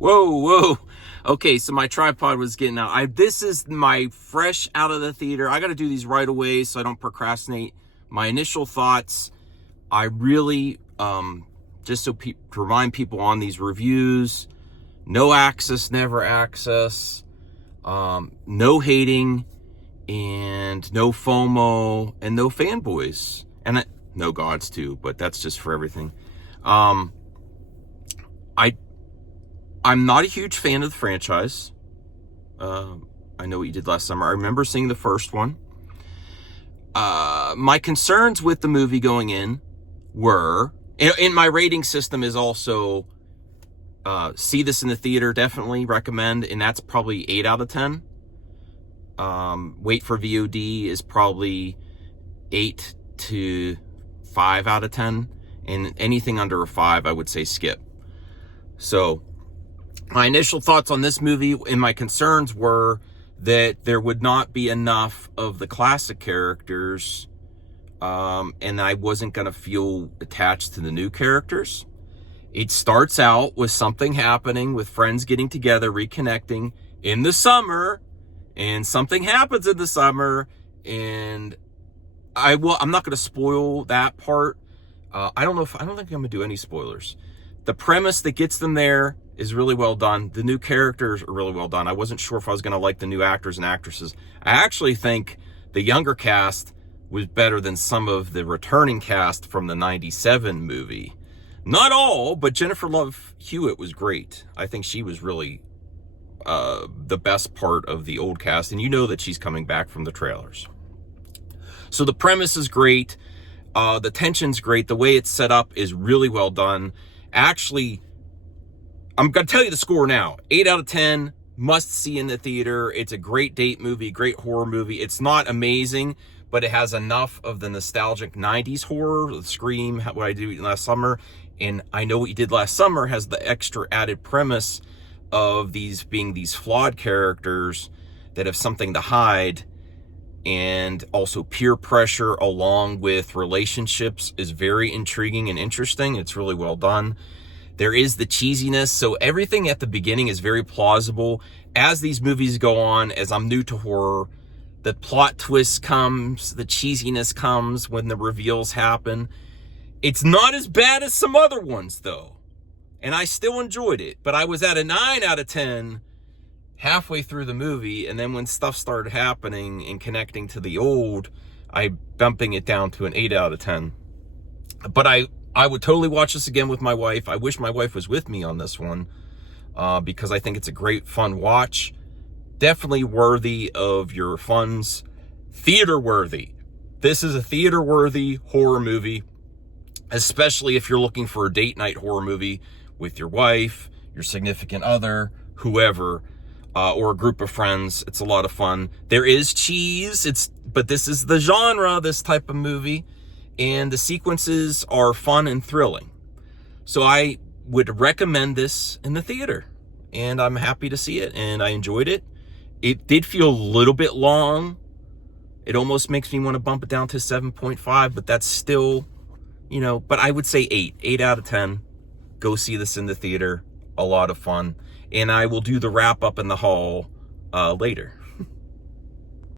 Whoa, whoa. Okay, so my tripod was getting out. This is my fresh out of the theater. I got to do these right away so I don't procrastinate. My initial thoughts, I really, just so to remind people on these reviews, no access, never access, no hating, and no FOMO, and no fanboys. And no gods too, but that's just for everything. I'm not a huge fan of the franchise. I know what you did last summer. I remember seeing the first one. My concerns with the movie going in were, and my rating system is also, see this in the theater, definitely recommend, and that's probably 8 out of 10. Wait for VOD is probably 8 to 5 out of 10, and anything under a 5, I would say skip. So, my initial thoughts on this movie and my concerns were that there would not be enough of the classic characters, and I wasn't going to feel attached to the new characters. It starts out with something happening, with friends getting together, reconnecting in the summer, and something happens in the summer, and I'm not going to spoil that part. I don't think I'm going to do any spoilers. The premise that gets them there is really well done. The new characters are really well done. I wasn't sure if I was going to like the new actors and actresses. I actually think the younger cast was better than some of the returning cast from the 97 movie. Not all, but Jennifer Love Hewitt was great. I think she was really the best part of the old cast, and you know that she's coming back from the trailers. So the premise is great. The tension's great. The way it's set up is really well done. Actually, I'm going to tell you the score now. 8 out of 10, must see in the theater. It's a great date movie, great horror movie. It's not amazing, but it has enough of the nostalgic 90s horror, the Scream, What I Did Last Summer, and I Know What You Did Last Summer has the extra added premise of these being these flawed characters that have something to hide, and also peer pressure along with relationships is very intriguing and interesting. It's really well done. There is the cheesiness, so everything at the beginning is very plausible. As these movies go on, as I'm new to horror, the plot twist comes, the cheesiness comes when the reveals happen. It's not as bad as some other ones, though, and I still enjoyed it, but I was at a 9 out of 10 halfway through the movie, and then when stuff started happening and connecting to the old, I bumping it down to an 8 out of 10. But I would totally watch this again with my wife. I wish my wife was with me on this one, because I think it's a great, fun watch. Definitely worthy of your funds. Theater worthy. This is a theater worthy horror movie, especially if you're looking for a date night horror movie with your wife, your significant other, whoever, or a group of friends. It's a lot of fun. There is cheese, but this is the genre, this type of movie, and the sequences are fun and thrilling. So I would recommend this in the theater, and I'm happy to see it, and I enjoyed it. It did feel a little bit long. It almost makes me want to bump it down to 7.5, but that's still, but I would say 8 out of 10. Go see this in the theater. A lot of fun. And I will do the wrap up in the hall later.